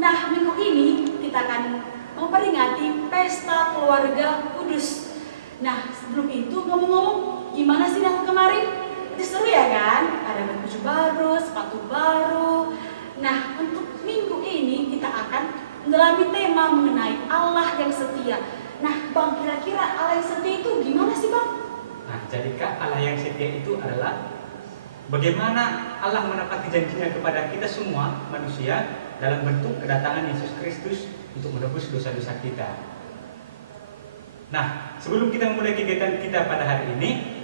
Nah, minggu ini kita akan memperingati Pesta Keluarga Kudus. Nah, sebelum itu ngomong-ngomong, gimana sih yang kemarin? Itu seru ya kan? Ada baju baru, sepatu baru. Nah, untuk minggu ini kita akan mendalami tema mengenai Allah yang setia. Nah, Bang, kira-kira Allah yang setia itu gimana sih, Bang? Nah, jadi Kak, Allah yang setia itu adalah bagaimana Allah menepati janjinya kepada kita semua manusia dalam bentuk kedatangan Yesus Kristus untuk menebus dosa-dosa kita. Nah, sebelum kita memulai kegiatan kita pada hari ini,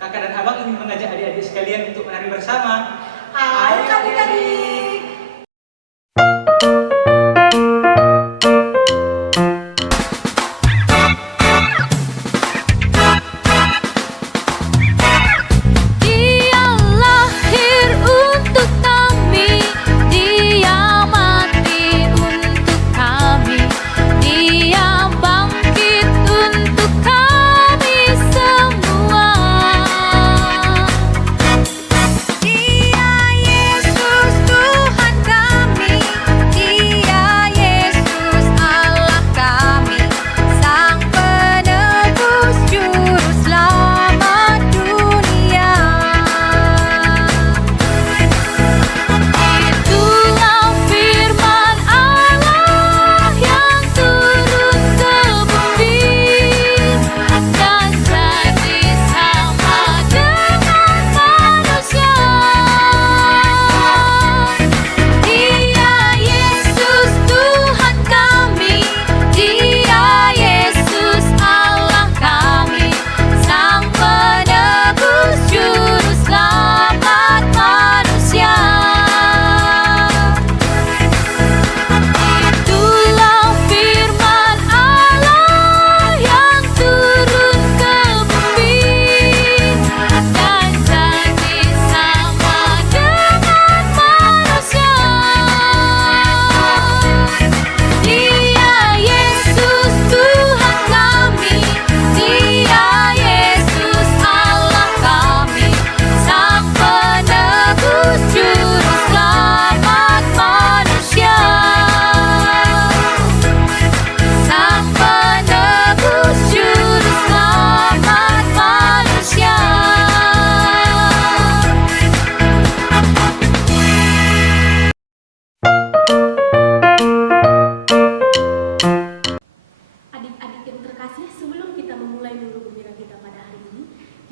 Kakak dan Abang ingin mengajak adik-adik sekalian untuk menari bersama. Ayo adik-adik.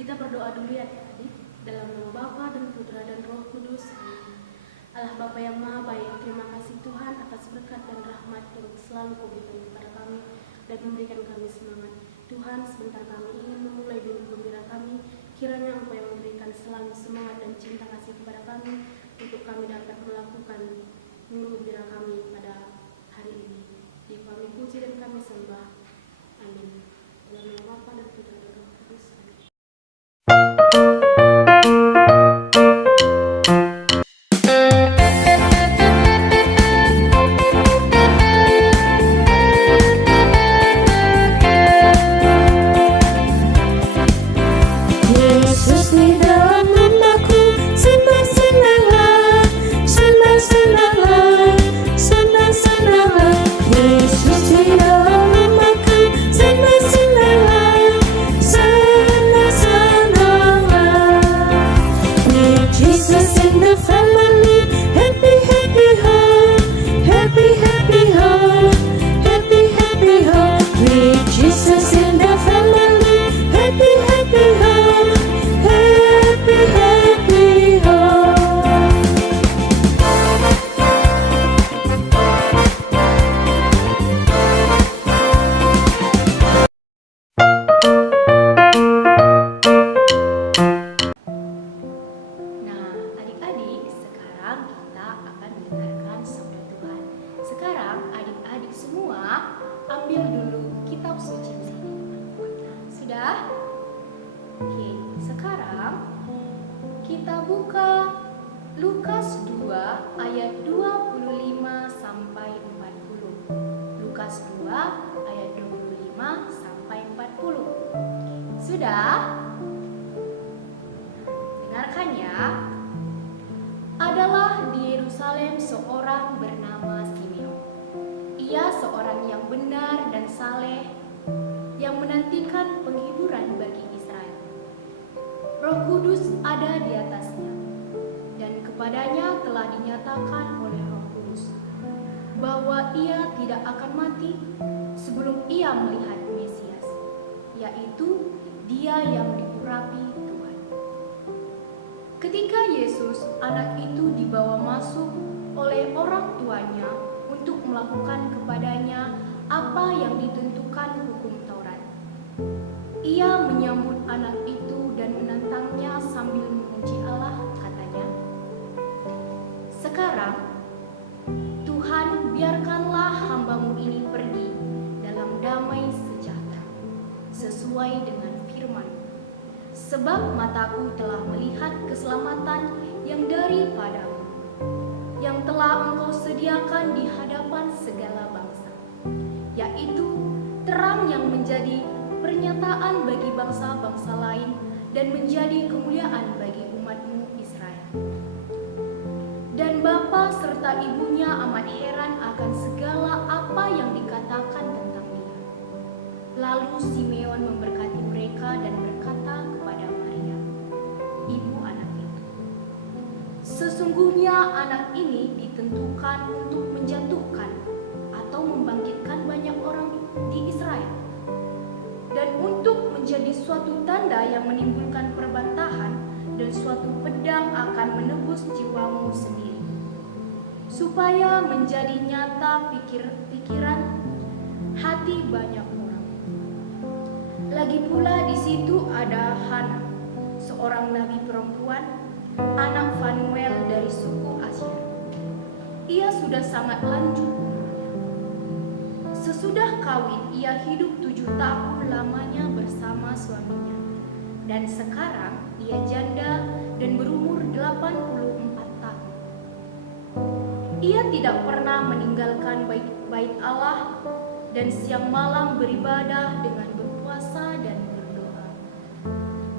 Kita berdoa dulu ya adik-adik, dalam nama Bapa dan Putra dan Roh Kudus. Amin. Allah Bapa yang Maha Baik, terima kasih Tuhan atas berkat dan rahmat yang selalu Kau berikan kepada kami dan memberikan kami semangat. Tuhan, sebentar kami ingin memulai minggu gembira kami, kiranya Engkau yang memberikan selalu semangat dan cinta kasih kepada kami untuk kami dapat melakukan minggu gembira kami pada hari ini. Di kami puji dan kami sembah. Amin. Dalam nama Bapa dan Putra dan Roh Kudus. Amin. Ambil dulu kitab suci di sini. Sudah? Oke, sekarang kita buka Lukas 2 ayat 25 sampai 40. Lukas 2 ayat 25 sampai 40. Sudah? Dengarkan ya. Adalah di Yerusalem seorang bernama Simeon. bahwa ia tidak akan mati sebelum ia melihat Mesias, yaitu Dia yang diurapi Tuhan. Ketika Yesus, anak itu dibawa masuk oleh orang tuanya untuk melakukan kepadanya apa yang ditentukan hukum Taurat, ia menyambut anak itu dan menantangnya sambil memuji Allah, katanya, "Sekarang, Tuhan, biarkanlah hamba-Mu ini pergi dalam damai sejahtera, sesuai dengan firman-Mu. Sebab mataku telah melihat keselamatan yang daripada-Mu, yang telah Engkau sediakan di hadapan segala bangsa, yaitu terang yang menjadi pernyataan bagi bangsa-bangsa lain dan menjadi kemuliaan bagi umat-Mu Israel." Dan bapa serta ibunya amat heran akan segala apa yang dikatakan tentang dia. Lalu Simeon memberkati mereka dan berkata kepada Maria, ibu anak itu, "Sesungguhnya anak ini ditentukan untuk menjatuhkan atau membangkitkan banyak orang di Israel, dan untuk menjadi suatu tanda yang menimbulkan perbantahan, dan suatu pedang akan menebus jiwamu sendiri, supaya menjadi nyata pikiran hati banyak orang." Lagi pula di situ ada Hana, seorang nabi perempuan, anak Fanuel dari suku Asyir. Ia sudah sangat lanjut umurnya. Sesudah kawin, ia hidup 7 tahun lamanya bersama suaminya, dan sekarang ia janda dan berumur 84 tahun. Ia tidak pernah meninggalkan bait Allah dan siang malam beribadah dengan berpuasa dan berdoa.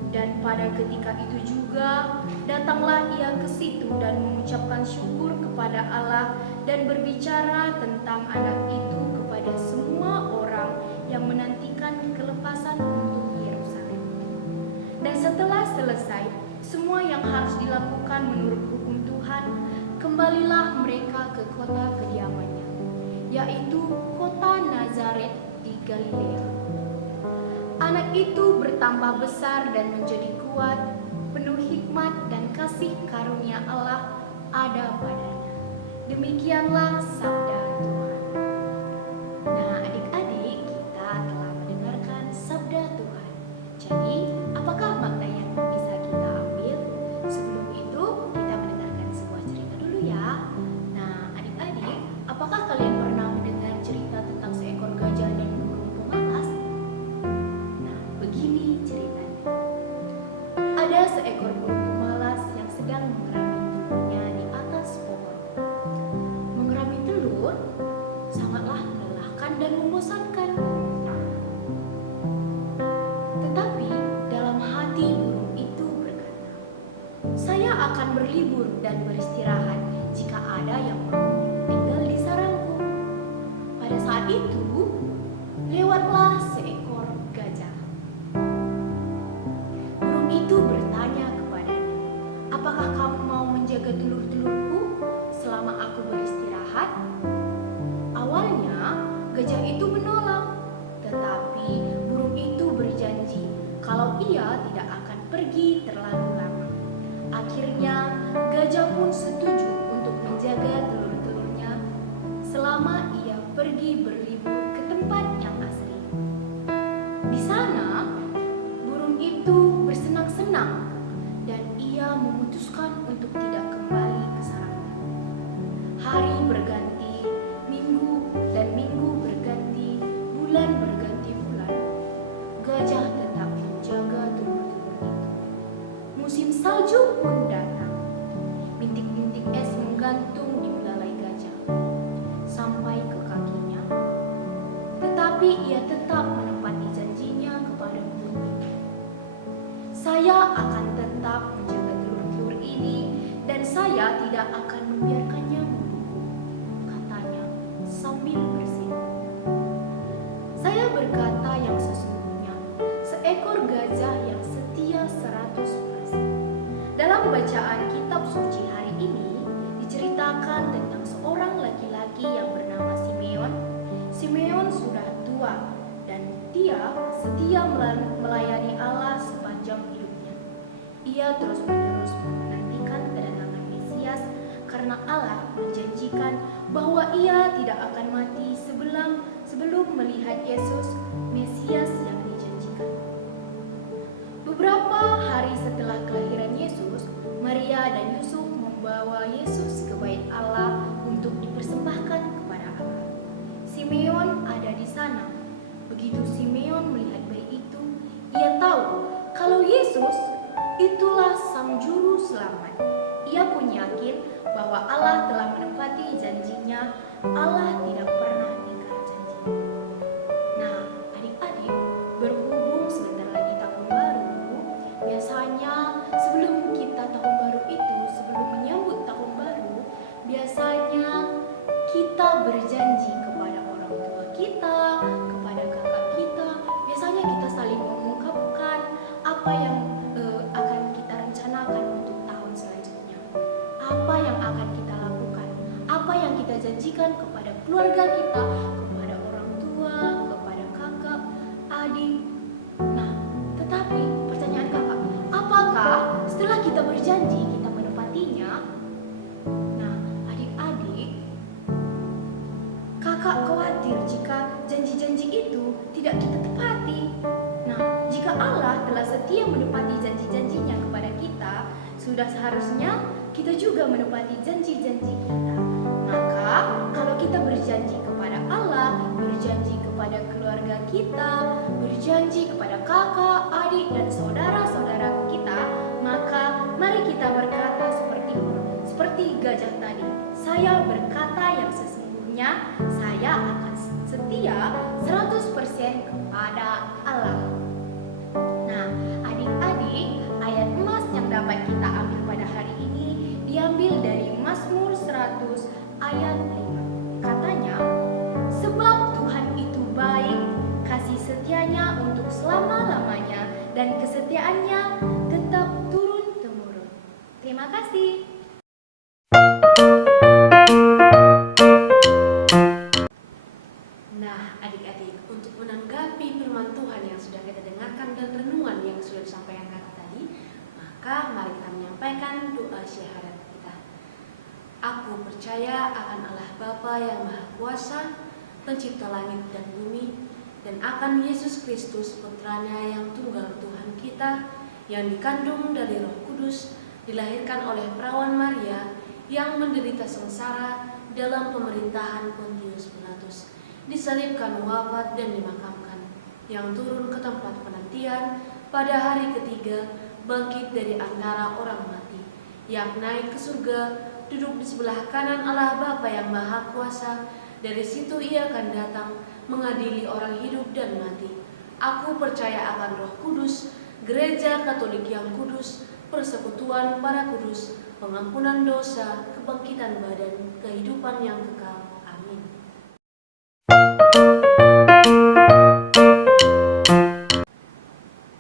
Dan pada ketika itu juga datanglah ia ke situ dan mengucapkan syukur kepada Allah dan berbicara tentang anak itu kepada semua orang yang menantikan kelepasan untuk Yerusalem. Dan setelah selesai semua yang harus dilakukan menurut hukum Tuhan, kembalilah mereka ke kota kediamannya, yaitu kota Nazaret di Galilea. Anak itu bertambah besar dan menjadi kuat, penuh hikmat dan kasih karunia Allah ada padanya. Demikianlah sabda Tuhan. Nah, adik-adik, kita telah mendengarkan sabda Tuhan. Jadi, apakah makna yang bisa kita ambil? Sebelum itu, kita mendengarkan sebuah cerita dulu ya. Nah, adik-adik, apakah kalian pernah mendengar cerita tentang seekor gajah dan burung pemalas? Nah, begini ceritanya. Ada seekor burung pemalas yang sedang mengerami telurnya di atas pohon. Mengerami telur sangatlah melelahkan dan membosankan. Tetapi dalam hati burung itu berkata, "Saya akan berlibur dan beristirahat jika ada yang mau tinggal di sarangku." Pada saat itu, lewatlah seekor gajah. Burung itu bertanya kepadanya, "Apakah kamu mau menjaga telur-telurku selama aku beristirahat?" Awalnya, gajah itu menolak, tetapi burung itu berjanji kalau ia tidak akan pergi terlalu lama. Akhirnya, gajah pun setuju untuk menjaga telur-telurnya selama ia pergi berlibur ke tempat yang asli. Di sana, burung itu bersenang-senang dan ia memutuskan untuk tidak kembali ke sarangnya. Hari berganti, minggu berganti, bulan berganti bulan. Gajah tetap menjaga telur-telur itu. Musim salju pun datang. Bintik-bintik es menggantung di belalai gajah sampai ke kakinya. Tetapi ia tetap menepati janjinya kepada burung itu. "Saya akan tetap menjaga telur-telur ini dan saya tidak akan membiarkannya membungkuk," katanya sambil berseru. "Saya berkata yang sesungguhnya, seekor gajah yang setia 100%. Dalam bacaan kitab suci hari ini diceritakan tentang seorang laki-laki yang bernama terus-menerus menantikan kedatangan Mesias karena Allah menjanjikan bahwa ia tidak akan mati sebelum melihat Yesus, Mesias yang dijanjikan. Beberapa hari setelah kelahiran Yesus, Maria dan Yusuf membawa Yesus ke bait Allah untuk dipersembahkan kepada Allah. Simeon ada di sana. Begitu Simeon melihat bayi itu, ia tahu kalau Yesus itulah Sang Juru Selamat. Ia pun yakin bahwa Allah telah menepati janjinya. Allah tidak pernah ingkar janjinya. Nah, adik-adik, berhubung sebentar lagi tahun baru, biasanya sebelum kita tahun baru itu, sebelum menyambut tahun baru, biasanya kita berjanji kepada orang tua kita, kepada kakak kita. Biasanya kita saling mengungkapkan apa yang akan kita rencanakan untuk tahun selanjutnya. Apa yang akan kita lakukan, apa yang kita janjikan kepada keluarga kita, kepada orang tua, kepada kakak, adik. Nah, tetapi pertanyaan kakak, apakah setelah kita berjanji kita menepatinya? Nah, adik-adik, kakak khawatir jika janji-janji itu tidak kita tepati. Nah, jika Allah telah setia menepati janji-janjinya kepada kita, sudah seharusnya kita juga menepati janji-janji kita. Maka, kalau kita berjanji kepada Allah, berjanji kepada keluarga kita, berjanji kepada kakak, adik, dan saudara-saudara kita, maka mari kita berkata seperti gajah tadi. Saya berkata yang sesungguhnya, saya akan setia 100% kepada Allah. Nah, adik-adik, ayat emas yang dapat kita ambil pada hari ini diambil dari Mazmur 100 ayat 5. Katanya, sebab Tuhan itu baik, kasih setianya untuk selama-lamanya, dan kesetiaannya tetap turun-temurun. Terima kasih. Nah, adik-adik, untuk menanggapi firman Tuhan yang sudah kita dengarkan dan renungan yang sudah disampaikan kakak tadi, maka mari kita menyampaikan doa syahadat kita. Aku percaya akan Allah Bapa yang Maha Kuasa, pencipta langit dan bumi, dan akan Yesus Kristus, putranya yang tunggal Tuhan kita, yang dikandung dari Roh Kudus, dilahirkan oleh perawan Maria, yang menderita sengsara dalam pemerintahan Pontius Pilatus, disalibkan, wafat, dan dimakamkan, yang turun ke tempat penantian, pada hari ketiga bangkit dari antara orang mati, yang naik ke surga, duduk di sebelah kanan Allah Bapa yang Maha Kuasa. Dari situ ia akan datang mengadili orang hidup dan mati. Aku percaya akan Roh Kudus, Gereja Katolik yang kudus, persekutuan para kudus, pengampunan dosa, kebangkitan badan, kehidupan yang kekal. Amin.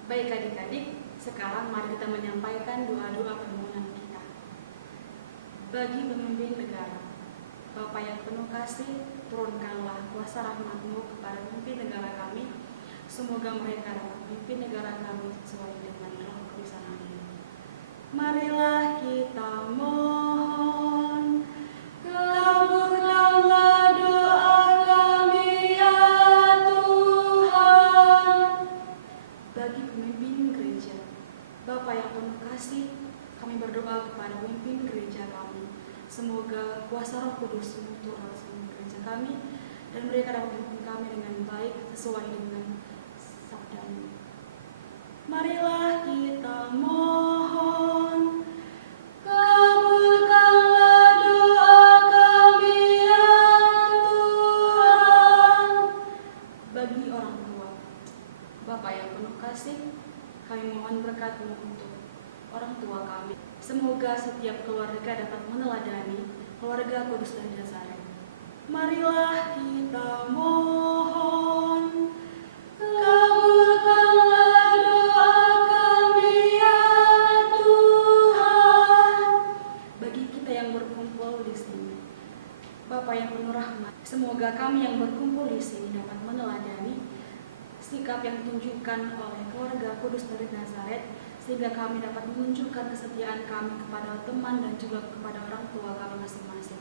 Baik adik-adik, sekarang mari kita menyampaikan doa-doa permohonan kita. Bagi pemimpin negara, Bapa yang penuh kasih, turunkanlah kuasa rahmat-Mu kepada pemimpin negara kami. Semoga mereka dapat memimpin negara kami sesuai dengan roh kudusan. Amin. Marilah kita mohon, kabulkanlah doa kami ya Tuhan. Bagi pemimpin gereja, Bapa yang penuh kasih, kami berdoa kepada pemimpin gereja kami. Semoga kuasa Roh Kudus turun atas gereja kami dan mereka dapat memimpin kami dengan baik sesuai dengan sabda-Mu. Marilah kita mohon, kabulkanlah doa kami ya Tuhan. Bagi orang tua, Bapa yang penuh kasih, kami mohon berkat-Mu untuk orang tua kami. Semoga setiap keluarga dapat meneladani keluarga Kudus dari Nazaret. Marilah kita mohon, kabulkanlah doa kami ya Tuhan. Bagi kita yang berkumpul di sini, Bapa yang penuh rahmat, semoga kami yang berkumpul di sini dapat meneladani sikap yang ditunjukkan oleh keluarga Kudus dari Nazaret, sehingga kami dapat menunjukkan kesetiaan kami kepada teman dan juga kepada orang tua kami masing-masing.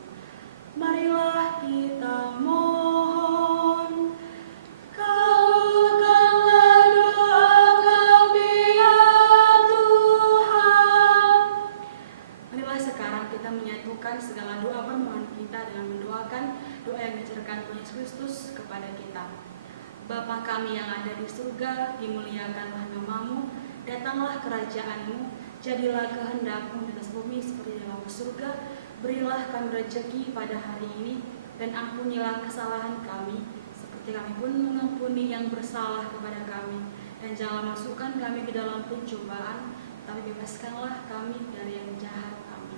Marilah kita mohon, kabulkanlah doa kami ya Tuhan. Marilah sekarang kita menyatukan segala doa permohonan kita dengan mendoakan doa yang diajarkan Tuhan Yesus Kristus kepada kita. Bapa kami yang ada di surga, dimuliakanlah nama-Mu, datanglah kerajaan-Mu, jadilah kehendak-Mu di atas bumi seperti di dalam surga. Berilah kami rezeki pada hari ini, dan ampunilah kesalahan kami, seperti kami pun mengampuni yang bersalah kepada kami. Dan janganlah masukkan kami ke dalam pencobaan, tapi bebaskanlah kami dari yang jahat. Amin.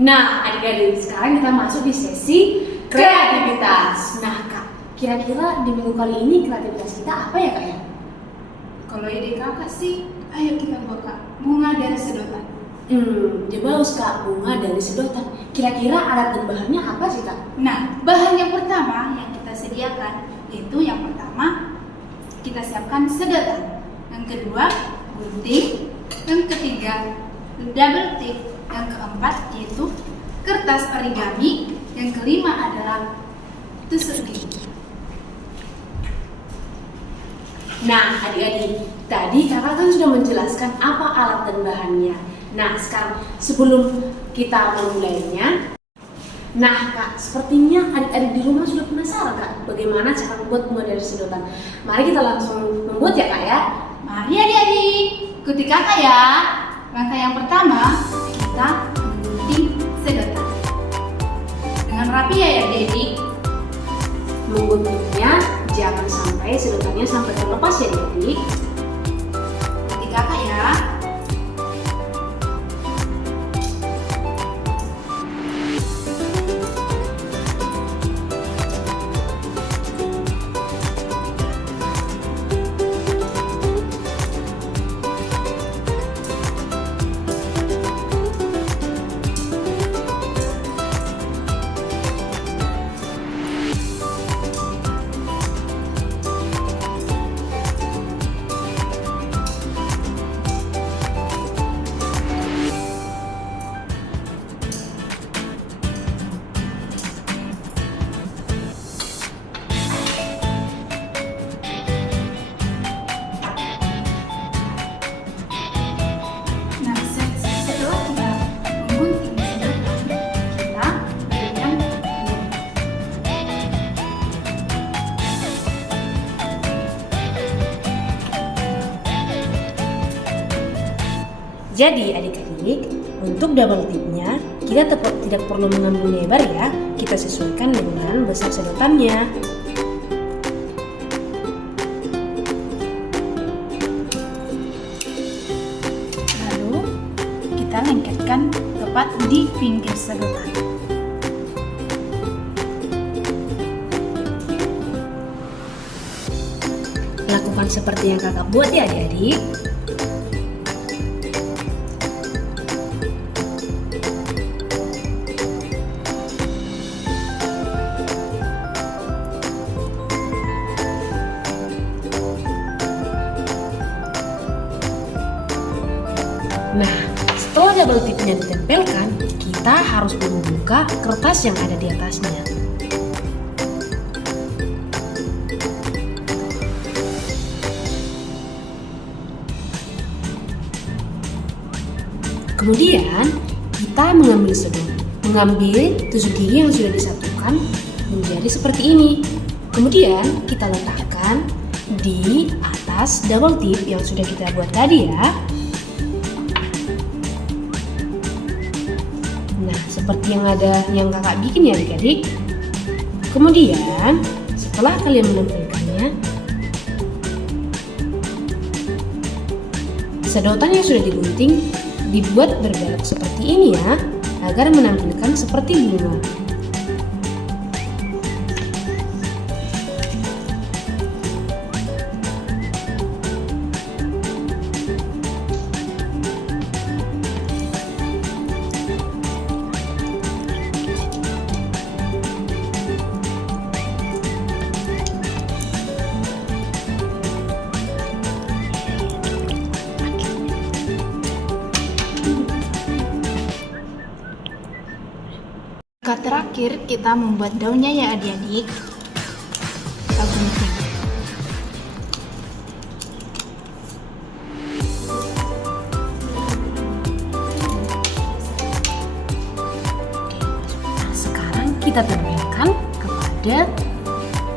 Nah, adik-adik, sekarang kita masuk di sesi kreativitas. Nah, Kak, kira-kira di minggu kali ini kreativitas kita apa ya, Kak ya? Kalau ide kakak sih, ayo kita buat Kak, bunga dari sedotan. Bagus Kak, bunga dari sedotan. Kira-kira alat dan bahannya apa sih, Kak? Nah, bahan yang pertama yang kita sediakan yaitu yang pertama kita siapkan sedotan, yang kedua gunting, yang ketiga double tip, yang keempat yaitu kertas origami, yang kelima adalah tusuk gigi. Nah, adik-adik, tadi kakak kan sudah menjelaskan apa alat dan bahannya. Nah, sekarang sebelum kita memulainya, nah Kak, sepertinya adik-adik di rumah sudah penasaran Kak, bagaimana cara membuat bunga dari sedotan. Mari kita langsung membuat ya Kak ya. Mari adik-adik, ikuti kakak ya. Langkah yang pertama, kita menggunting sedotan dengan rapi ya adik-adik. Mengguntingnya jangan sampai sedotannya sampai terlepas ya adik-adik. Ikuti kakak ya. Jadi adik-adik, untuk double tipnya kita tidak perlu mengambil lebar ya, kita sesuaikan dengan besar sedotannya. Lalu kita lengketkan tepat di pinggir sedotan. Lakukan seperti yang kakak buat ya adik-adik. Nah, setelah double tipnya ditempelkan, kita harus membuka kertas yang ada di atasnya. Kemudian kita mengambil tusuk gigi yang sudah disatukan menjadi seperti ini. Kemudian kita letakkan di atas double tip yang sudah kita buat tadi ya. Nah, seperti yang kakak bikin ya adik-adik. Kemudian setelah kalian menempelkannya, sedotan yang sudah digunting dibuat berbelok seperti ini ya, agar menampilkan seperti bunga. Langkah terakhir kita membuat daunnya ya adik-adik. Kita gunting. Nah, sekarang kita tempelkan kepada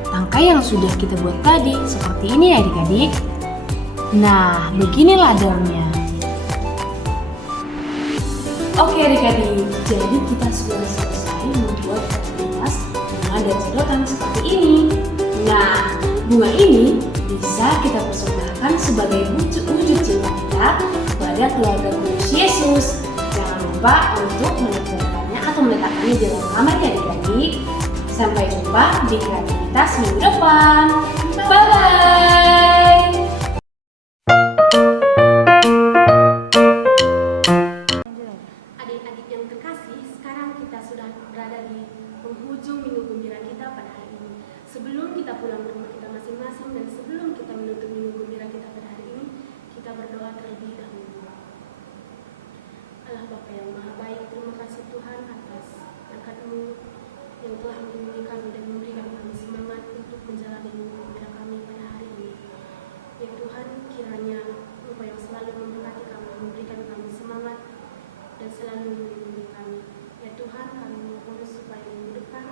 tangkai yang sudah kita buat tadi, seperti ini ya adik-adik. Nah, beginilah daunnya. Oke adik-adik, jadi kita sudah selesai membuat aktivitas bunga dan sedotan seperti ini. Nah, bunga ini bisa kita persembahkan sebagai wujud cinta kita kepada keluarga kudus Yesus. Jangan lupa untuk menempelkannya atau meletakkannya di dalam kamar ya adik-adik. Sampai jumpa di aktivitas minggu depan. Bye-bye! Adik-adik yang terkasih, sekarang kita sudah berada di penghujung minggu gembira kita pada hari ini. Sebelum kita pulang ke rumah kita masing-masing dan sebelum kita menutup minggu gembira kita pada hari ini, kita berdoa terlebih dahulu. Allah Bapa yang Maha Baik, terima kasih Tuhan atas berkat-Mu yang telah melindungi kami dan memberikan kami semangat untuk menjalani minggu gembira kami pada hari ini. Ya Tuhan, kiranya Engkau yang selalu memberkati kami, memberikan kami semangat dan selalu melindungi kami. Ya Tuhan, kami mohon supaya minggu depan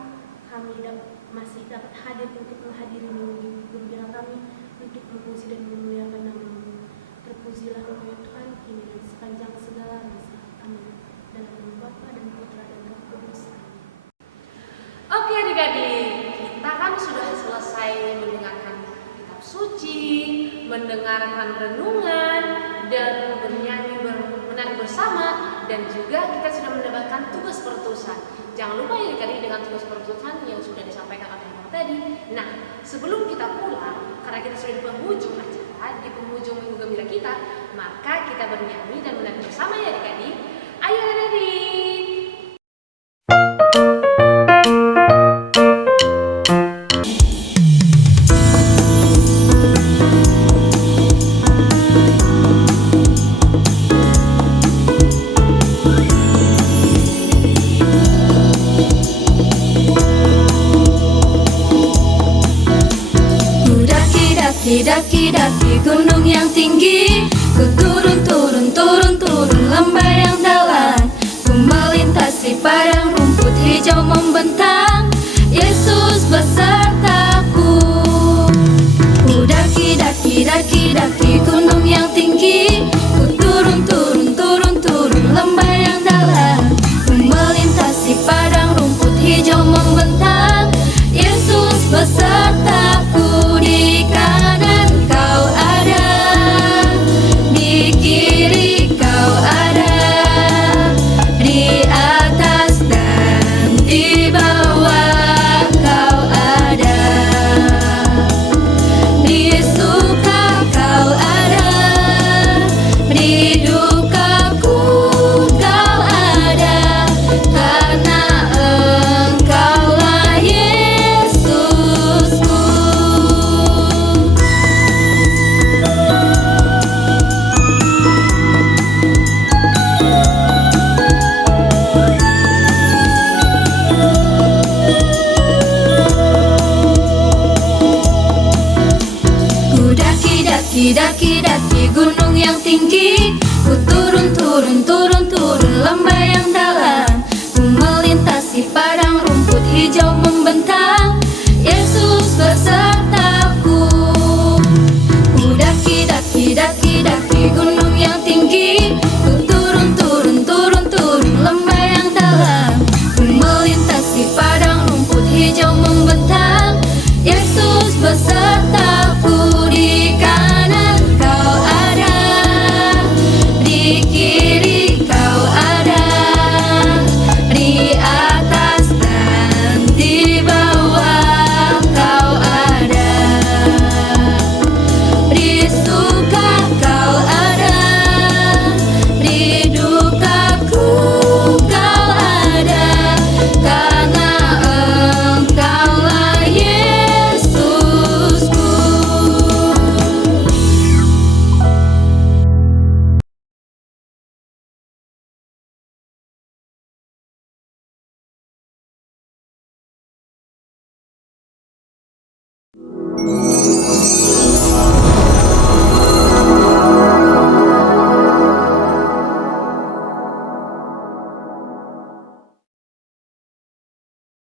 kami masih dapat hadir untuk menghadiri minggu gembira kami, untuk memuji dan memuliakan nama-Mu. Terpujilah Engkau ya Tuhan, kini dan sepanjang segala masa. Amin. Dalam nama Bapa dan Putra dan Roh Kudus. Oke adik-adik, kita kan sudah selesai mendengarkan kitab suci, mendengarkan renungan, dan menari bersama, dan juga kita sudah mendapatkan tugas pertusan. Jangan lupa ya adik-adik dengan tugas pertusan yang sudah disampaikan oleh Bapak tadi. Nah, sebelum kita pulang, karena kita sudah di penghujung acara, di penghujung minggu gembira kita, maka kita bernyanyi dan menari bersama ya adik-adik. Ayo adik-adik! Daki-daki gunung yang tinggi, ku turun lembah yang dalam, ku melintasi padang rumput hijau membentang, Yesus besertaku. Ku daki gunung yang tinggi, ku turun tinggi. Ku turun, turun, turun, turun lembah yang dalam. Ku melintasi padang rumput hijau membentang. Yesus besertaku. Ku daki, daki, daki, daki gunung yang tinggi. Ku turun, turun, turun, turun lembah yang dalam. Ku melintasi padang rumput hijau membentang. Yesus besertaku. Di kanan kau ada, di kiri kau ada, di atas dan di bawah kau ada, di suka kau ada, di dukaku kau ada, karena Engkaulah Yesusku.